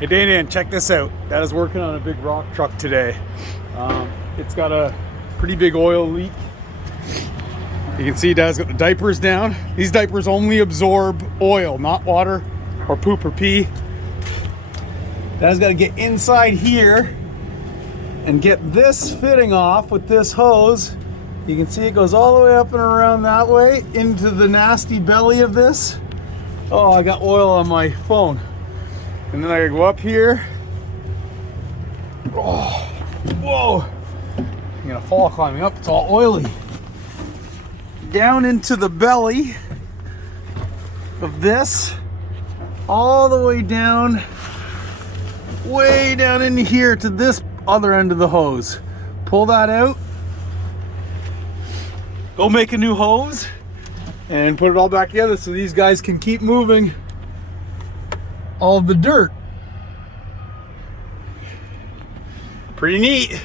Hey Dana, check this out. Dad is working on a big rock truck today. It's got a pretty big oil leak. You can see Dad's got the diapers down. These diapers only absorb oil, not water or poop or pee. Dad's got to get inside here and get this fitting off with this hose. You can see it goes all the way up and around that way into the nasty belly of this. Oh, I got oil on my phone. And then I gotta go up here. Oh, whoa. I'm gonna fall climbing up, it's all oily. Down into the belly of this, all the way down in here to this other end of the hose. Pull that out, go make a new hose, and put it all back together so these guys can keep moving all of the dirt. Pretty neat.